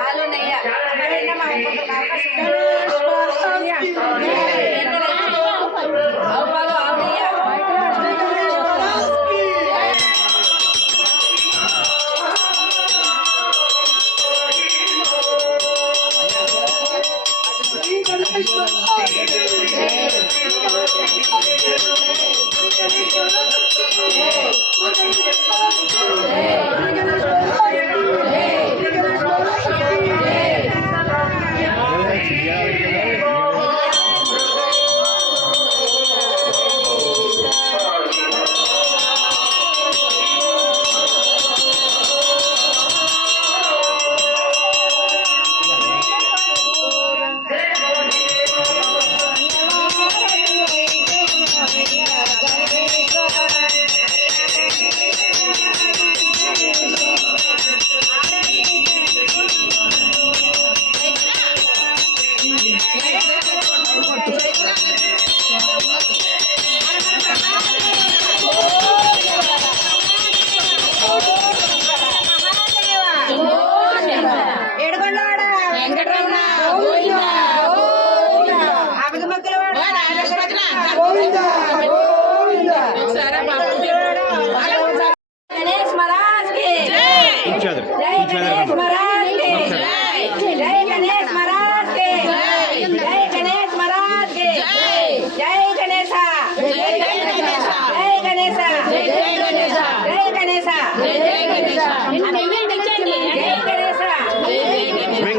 Halo Naya, kemarin nama বলি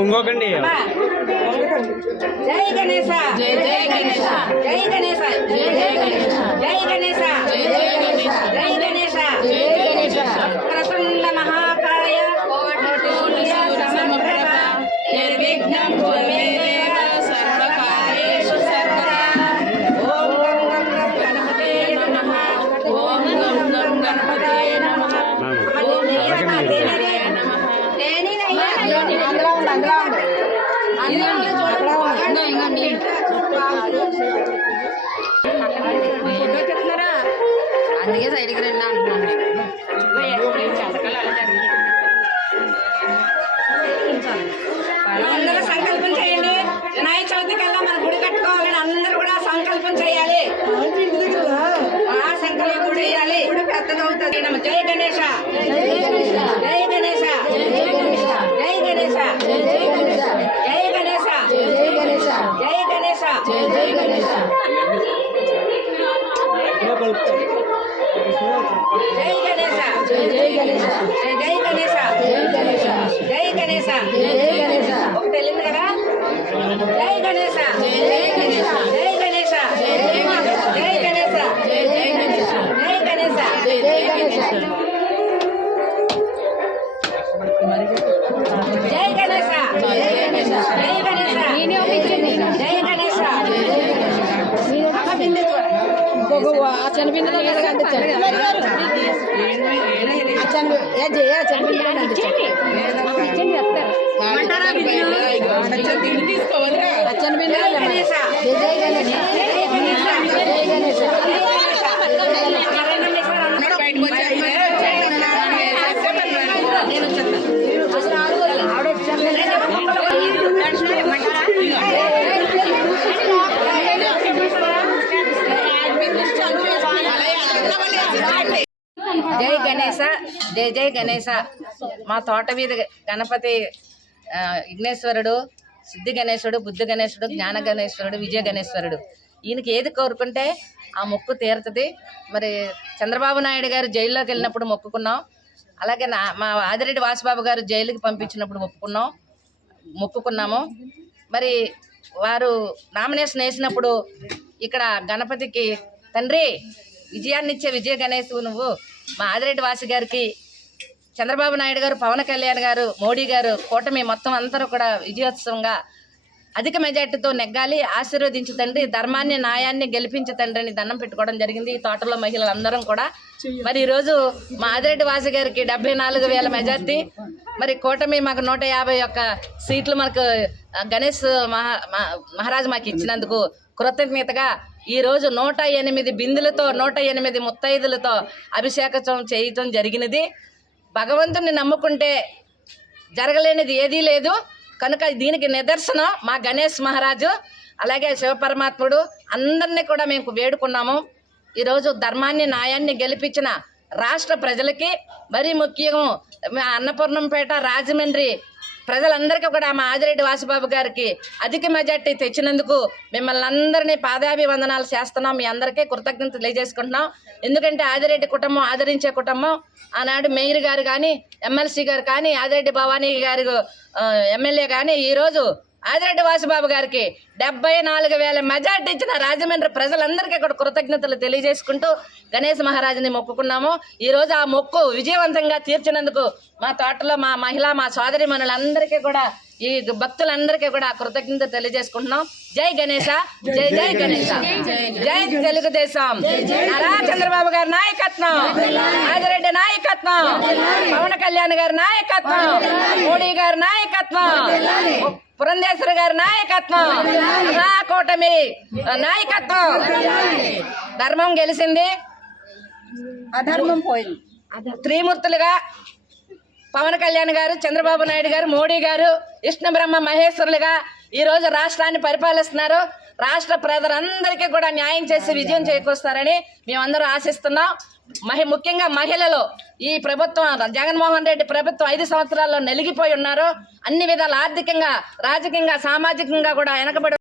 ఇంకొకండి జై గణేశ. జై జై గణేశ. జై గణేశ. జై జై గణేశ. జై గణేశ. జై జై గణేశ. జై గణేశ. అందుకే సైడ్కి రండి అంటున్నాను కలుపుతారు జై గణేశ. జై గణేశ. జై గణేశ. జై గణేశ. జై గణేశ ఒకటి వెళ్ళింది కదా? చనిపోయిందో అందించండి అచ్చను ఏ చనిపోయిందో అందించండి జై జై గణేశ. మా తోట మీద గణపతి విఘ్నేశ్వరుడు సిద్ధి గణేశుడు బుద్ధి గణేశుడు జ్ఞాన గణేశ్వరుడు విజయ గణేశ్వరుడు. ఈయనకి ఏది కోరుకుంటే ఆ మొక్కు తీరుతుంది. మరి చంద్రబాబు నాయుడు గారు జైల్లోకి వెళ్ళినప్పుడు మొక్కుకున్నాం. అలాగే నా మా ఆదిరెడ్డి వాసుబాబు గారు జైలుకి పంపించినప్పుడు మొక్కుకున్నాం. మొక్కుకున్నాము. మరి వారు నామినేషన్ వేసినప్పుడు ఇక్కడ గణపతికి తండ్రి విజయాన్ని ఇచ్చే విజయ గణేష్ నువ్వు. మా ఆదిరెడ్డి వాసి గారికి చంద్రబాబు నాయుడు గారు పవన్ కళ్యాణ్ గారు మోడీ గారు కూటమి మొత్తం అందరూ కూడా విజయోత్సవంగా అధిక మెజార్టీతో నెగ్గాలి ఆశీర్వదించు తండ్రి ధర్మాన్ని న్యాయాన్ని గెలిపించు తండ్రి అని దండం పెట్టుకోవడం జరిగింది ఈ తోటలో మహిళలందరం కూడా. మరి ఈరోజు మా ఆదిరెడ్డి వాసు గారికి డెబ్బై నాలుగు వేల మెజార్టీ. మరి కూటమి మాకు నూట యాభై ఒక్క సీట్లు మనకు గణేష్ మహా మహా- మాకు ఇచ్చినందుకు కృతజ్ఞతగా ఈ రోజు నూట ఎనిమిది బిందులతో నూట ఎనిమిది ముత్తైదులతో అభిషేకం చేయటం జరిగినది. భగవంతుని నమ్ముకుంటే జరగలేనిది ఏదీ లేదు. కనుక దీనికి నిదర్శనం మా గణేష్ మహారాజు అలాగే శివపరమాత్ముడు అందరినీ కూడా మేము వేడుకున్నాము. ఈరోజు ధర్మాన్ని న్యాయాన్ని గెలిపించిన రాష్ట్ర ప్రజలకి మరీ ముఖ్యం మా అన్నపూర్ణంపేట రాజమండ్రి ప్రజలందరికీ కూడా మా ఆదిరెడ్డి వాసుబాబు గారికి అధిక మెజార్టీ తెచ్చినందుకు మిమ్మల్ని అందరినీ పాదాభివందనాలు చేస్తున్నాం. మీ అందరికీ కృతజ్ఞత తెలియజేసుకుంటున్నాం. ఎందుకంటే ఆదిరెడ్డి కుటుంబం ఆదరించే కుటుంబం. ఆనాడు మేయర్ గారు కానీ ఎమ్మెల్సీ గారు కానీ ఆదిరెడ్డి భవానీ గారు ఎమ్మెల్యే కానీ ఈరోజు ఆదిరెడ్డి వాసుబాబు గారికి? డెబ్బై నాలుగు వేల మెజార్టీ ఇచ్చిన రాజమండ్రి ప్రజలందరికీ కూడా కృతజ్ఞతలు తెలియజేసుకుంటూ గణేష్ మహారాజుని మొక్కుకున్నాము. ఈరోజు ఆ మొక్కు విజయవంతంగా తీర్చినందుకు మా తోటలో మా మహిళ మా సోదరి మనులందరికీ కూడా ఈ భక్తులందరికీ కూడా కృతజ్ఞత తెలియజేసుకుంటున్నాం. జై గణేష జై జై గణేష జై తెలుగుదేశం. నారా చంద్రబాబు గారి నాయకత్వం. ఆదిరెడ్డి నాయకత్వం. పవన్ కళ్యాణ్ గారి నాయకత్వం. మోడీ గారి నాయకత్వం. పురంధేశ్వర గారి నాయకత్వం. మహా కూటమి నాయకత్వం. ధర్మం గెలిచింది అధర్మం పోయింది. త్రిమూర్తులుగా పవన్ కళ్యాణ్ గారు చంద్రబాబు నాయుడు గారు మోడీ గారు విష్ణు బ్రహ్మ మహేశ్వరులుగా ఈ రోజు రాష్ట్రాన్ని పరిపాలిస్తున్నారు. రాష్ట్ర ప్రజలందరికీ కూడా న్యాయం చేసి విజయం చేకూరుస్తారని మేమందరూ ఆశిస్తున్నాం. మహి ముఖ్యంగా మహిళలు ఈ ప్రభుత్వం జగన్మోహన్ రెడ్డి ప్రభుత్వం ఐదు సంవత్సరాల్లో నలిగిపోయి ఉన్నారు. అన్ని విధాల ఆర్థికంగా రాజకీయంగా సామాజికంగా కూడా వెనకబడి